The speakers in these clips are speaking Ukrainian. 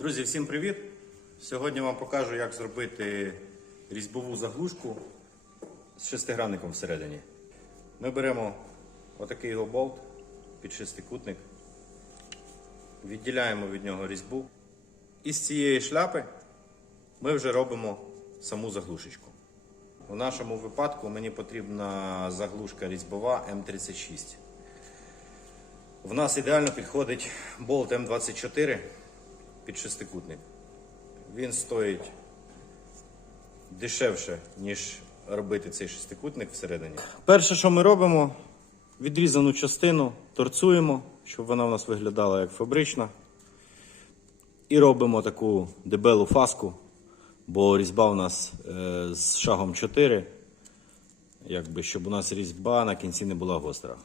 Друзі, всім привіт! Сьогодні вам покажу, як зробити різьбову заглушку з шестигранником всередині. Ми беремо отакий його болт під шестикутник, відділяємо від нього різьбу. І з цієї шляпи ми вже робимо саму заглушечку. У нашому випадку мені потрібна заглушка різьбова М36. В нас ідеально підходить болт М24 під шестикутник. Він стоїть дешевше, ніж робити цей шестикутник всередині. Перше, що ми робимо, відрізану частину торцуємо, щоб вона у нас виглядала як фабрична. І робимо таку дебелу фаску, бо різьба у нас е, з шагом 4, якби, щоб у нас різьба на кінці не була гостра.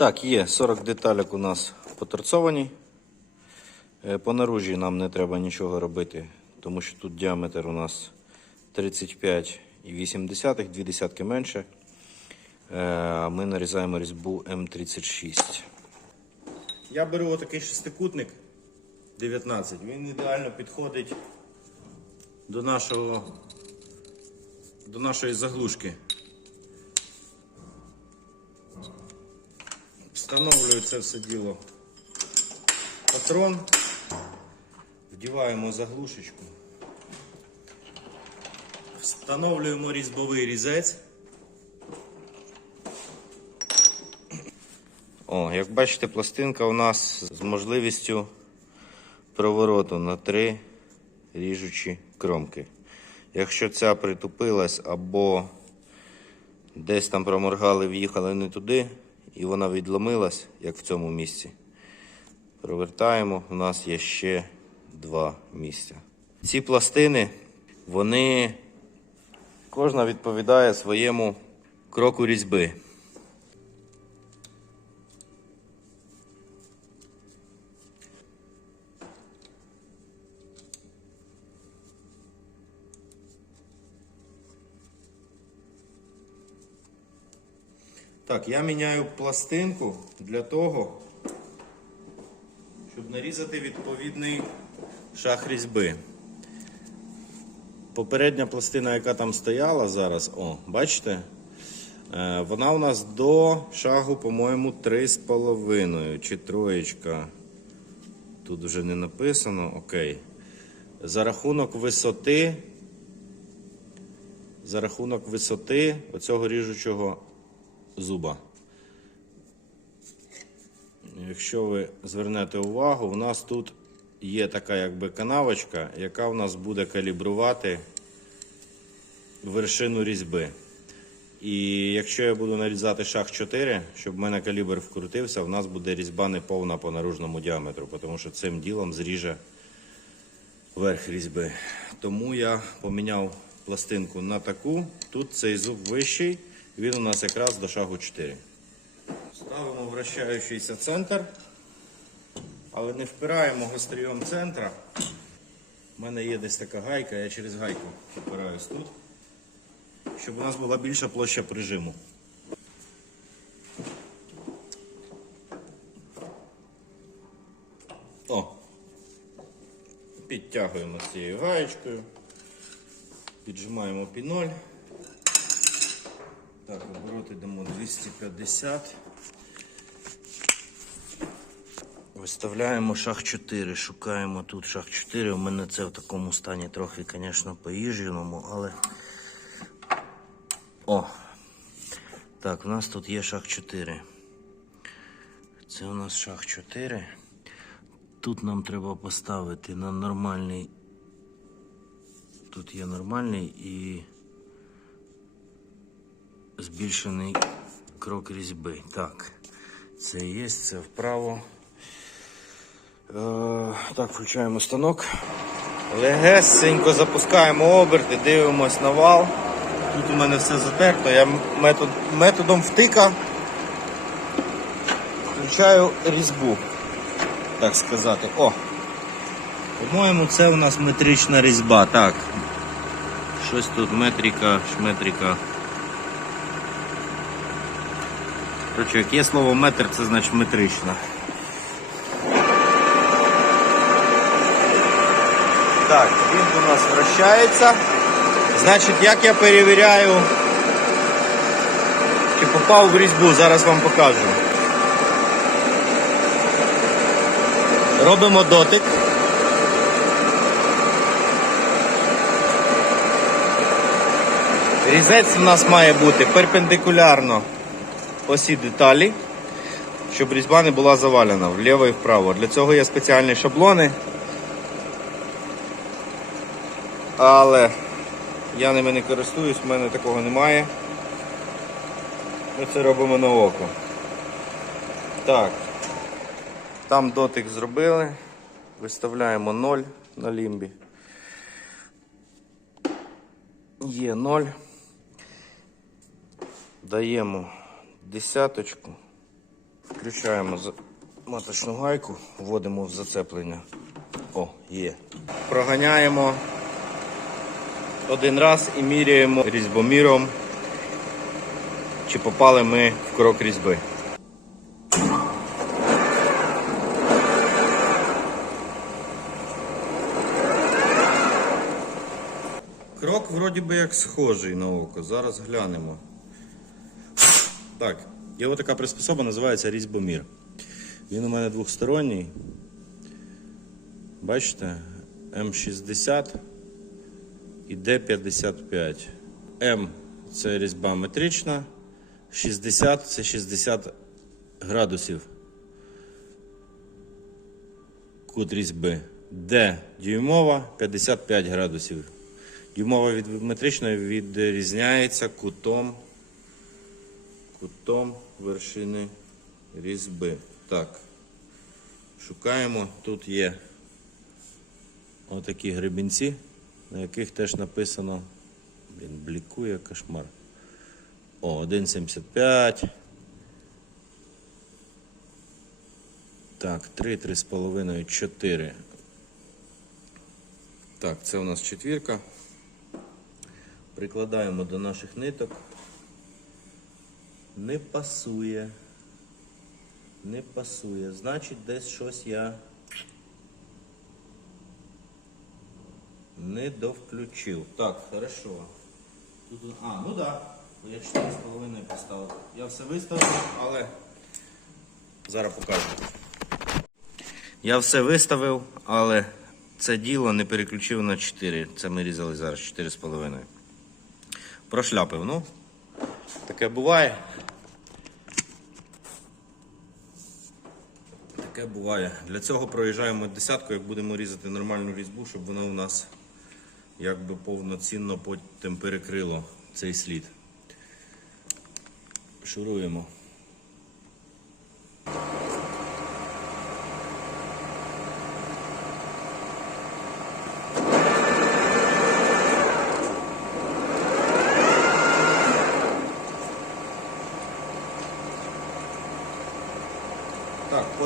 Так, є 40 деталек у нас поторцовані. Е, По наружі нам не треба нічого робити, тому що тут діаметр у нас 35,8, дві десятки менше. Е, ми нарізаємо різьбу М36. Я беру отакий шестикутник 19. Він ідеально підходить до нашого до нашої заглушки. Встановлюю це все діло патрон, вдіваємо заглушечку, встановлюємо різьбовий різець. О, як бачите, пластинка у нас з можливістю провороту на три ріжучі кромки. Якщо ця притупилась або десь там проморгали, в'їхали не туди, і вона відломилась, як в цьому місці. Провертаємо, у нас є ще два місця. Ці пластини, вони кожна відповідає своєму кроку різьби. Так, я міняю пластинку для того, щоб нарізати відповідний шах різьби. Попередня пластина, яка там стояла зараз, о, бачите? Е, Вона у нас до шагу, по-моєму, 3,5 чи троєчка. Тут вже не написано, окей. За рахунок висоти, за рахунок висоти оцього ріжучого зуба. Якщо ви звернете увагу, у нас тут є така якби канавочка, яка у нас буде калібрувати вершину різьби. І якщо я буду нарізати шаг 4, щоб в мене калібр вкрутився, в нас буде різьба неповна по наружному діаметру, тому що цим ділом зріже верх різьби. Тому я поміняв пластинку на таку. Тут цей зуб вищий, він у нас якраз до шагу 4. Ставимо вращаючийся центр, але не впираємо гострієм центра. У мене є десь така гайка, я через гайку впираюсь тут, щоб у нас була більша площа прижиму. О! Підтягуємо цією гаєчкою, піджимаємо піноль. Так, обороти дамо 250. Виставляємо шаг 4, шукаємо тут шаг 4. У мене це в такому стані трохи, звісно, поїждженому, але. О! Так, у нас тут є шаг 4. Це у нас шаг 4. Тут нам треба поставити на нормальний. Тут є нормальний і збільшений крок різьби. Так, це є, це вправо. Е, так, включаємо станок. Легесенько запускаємо оберти, дивимось на вал. Тут у мене все затерто, я метод, методом втика включаю різьбу, так сказати. О! По-моєму, це у нас метрична різьба. Так. Щось тут метрика, шметрика. Короче, як є слово метр, це значить метрична. Так, він у нас вращається. Значить, як я перевіряю, чи попав в різьбу, зараз вам покажу. Робимо дотик. Різець у нас має бути перпендикулярно осі деталі, щоб різьба не була завалена вліво і вправо. Для цього є спеціальні шаблони. Але я ними не користуюсь, в мене такого немає. Ми це робимо на око. Так. Там дотик зробили. Виставляємо 0 на лімбі. Є 0. Даємо десяточку. Включаємо маточну гайку, вводимо в зацеплення. О, є. Проганяємо один раз і міряємо різьбоміром, чи попали ми в крок різьби. Крок вроді би як схожий на око. Зараз глянемо. Так, є отака приспособа, називається різьбомір. Він у мене двохсторонній. Бачите? М60 і Д55. М це різьба метрична, 60 це 60 градусів. Кут різьби. Д дюймова 55 градусів. Дюймова від метричної відрізняється кутом, кутом вершини різьби. Так. Шукаємо. Тут є отакі гребінці, на яких теж написано. Блін, блікує кошмар. О, 1,75. Так, 3, 3,5, 4. Так, це у нас четвірка. Прикладаємо до наших ниток. Не пасує. Не пасує. Значить, десь щось я не довключив. Так, хорошо. Тут, а, ну так. Да. Я 4,5 поставив. Я все виставив, але зараз покажу. Я все виставив, але це діло не переключив на 4. Це ми різали зараз 4,5. Прошляпив, ну. Таке буває. Таке буває. Для цього проїжджаємо десятку, як будемо різати нормальну різьбу, щоб воно у нас якби повноцінно потім перекрило цей слід. Шуруємо.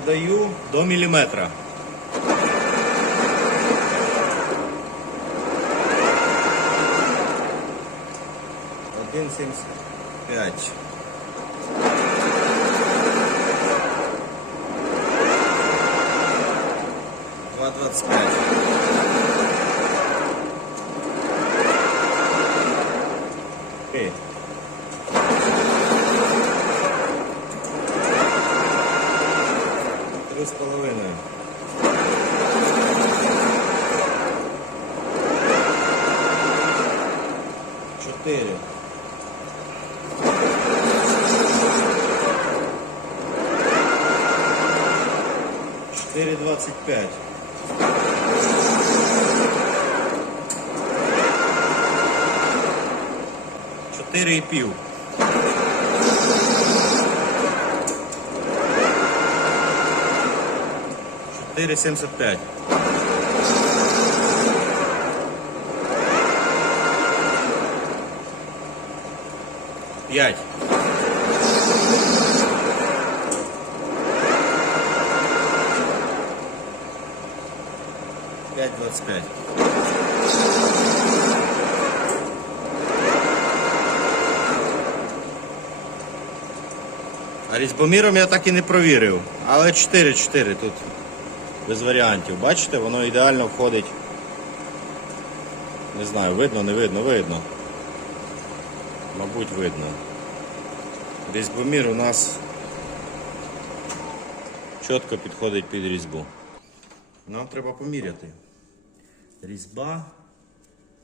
подаю до міліметра. Один сімдесят п'ять. Два двадцять п'ять. 4. Четыре двадцать пять. четыре, і пів. четыре, семьдесят п'ять. П'ять двадцять п'ять. А різьбоміром я так і не провірив. Але 4-4 тут без варіантів. Бачите, воно ідеально входить. Не знаю, видно, не видно, видно. Мабуть, видно. Різьбомір у нас чітко підходить під різьбу. Нам треба поміряти. Різьба,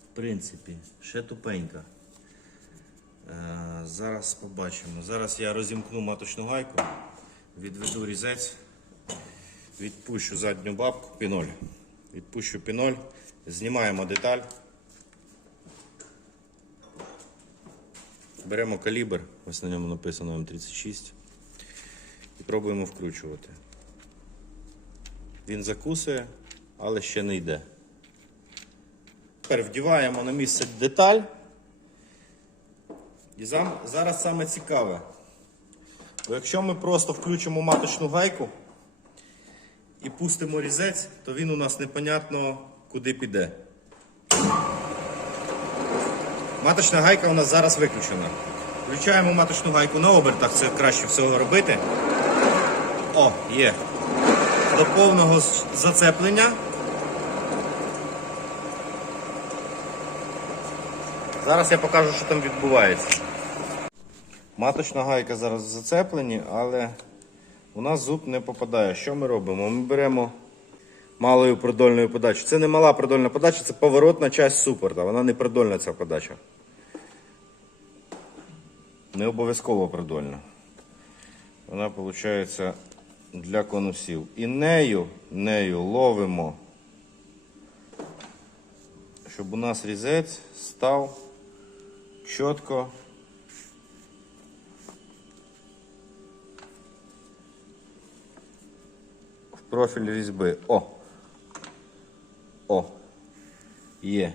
в принципі, ще тупенька. Е, Зараз побачимо. Зараз я розімкну маточну гайку, відведу різець, відпущу задню бабку, піноль. Відпущу піноль, знімаємо деталь. Беремо калібр, ось на ньому написано М36 і пробуємо вкручувати. Він закусує, але ще не йде. Тепер вдіваємо на місце деталь. І зараз саме цікаве. Бо якщо ми просто включимо маточну гайку і пустимо різець, то він у нас непонятно куди піде. Маточна гайка у нас зараз виключена. Включаємо маточну гайку на обертах, це краще всього робити. О, є. До повного зацеплення. Зараз я покажу, що там відбувається. Маточна гайка зараз в зацепленні, але у нас зуб не попадає. Що ми робимо? Ми беремо малою продольною подачу. Це не мала продольна подача, це поворотна часть супорта. Вона не продольна ця подача. Не обов'язково продольна. Вона виходить для конусів. І нею, нею ловимо, щоб у нас різець став чітко. в профіль різьби. О! О! Є.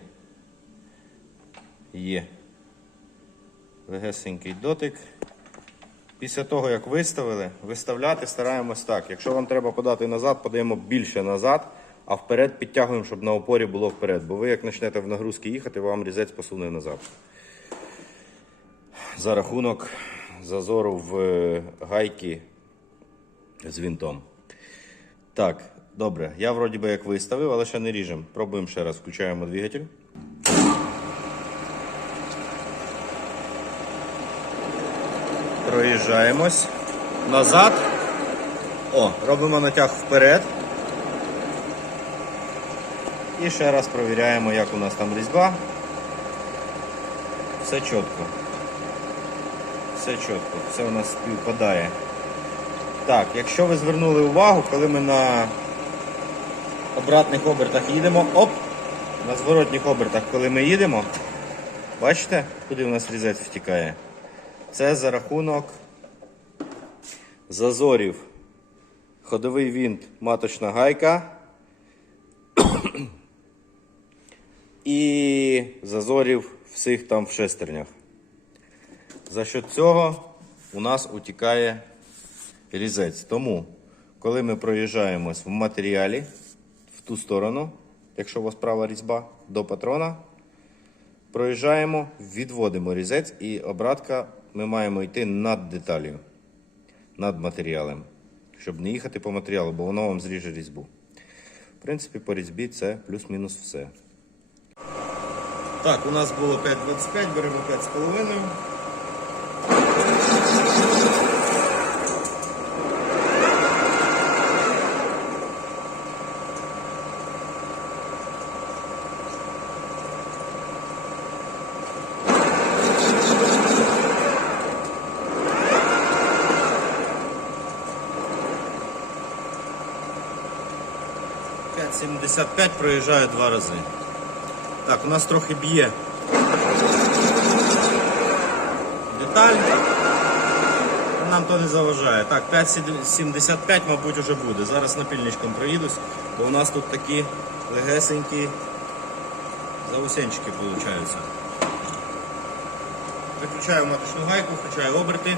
Є. Легесенький дотик. Після того, як виставили, виставляти стараємось так. Якщо вам треба подати назад, подаємо більше назад, а вперед підтягуємо, щоб на опорі було вперед. Бо ви як почнете в нагрузки їхати, вам різець посуне назад. За рахунок зазору в е, гайки з вінтом. Так, добре. Я вроді би як виставив, але ще не ріжемо. Пробуємо ще раз. Включаємо двигатель. Проїжджаємось. Назад. О, робимо натяг вперед. І ще раз провіряємо, як у нас там різьба. Все чітко. Все чітко, все у нас співпадає. Так, якщо ви звернули увагу, коли ми на обратних обертах їдемо, оп, на зворотніх обертах, коли ми їдемо, бачите, куди у нас різець втікає? Це за рахунок зазорів. Ходовий винт, маточна гайка. І зазорів всіх там в шестернях. За що цього у нас утікає різець. Тому, коли ми проїжджаємось в матеріалі ту сторону, якщо у вас права різьба до патрона, проїжджаємо, відводимо різець і обратка ми маємо йти над деталію, над матеріалем, щоб не їхати по матеріалу, бо воно вам зріже різьбу. В принципі, по різьбі це плюс-мінус все. Так, у нас було 5,25, беремо 5,5. П'ять сімдесят п'ять проїжджаю два рази. Так, у нас трохи б'є. Деталь. нам то не заважає. Так, 5,75, мабуть, уже буде. Зараз напільничком проїдусь, бо у нас тут такі легесенькі заусенчики получаються. Виключаю маточну гайку, включаю оберти.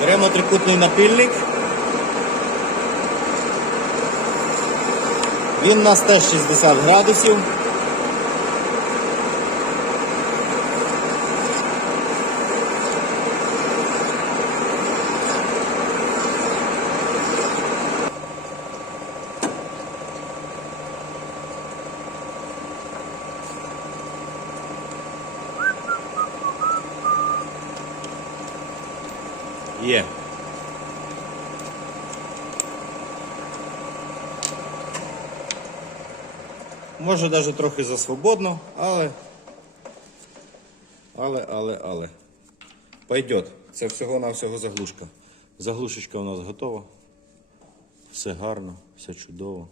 Беремо трикутний напільник. Він у нас теж 60 градусів. Є. Може навіть трохи засвободно, але. Але, але, але. Пойдет. Це всього-навсього заглушка. Заглушечка у нас готова. Все гарно, все чудово.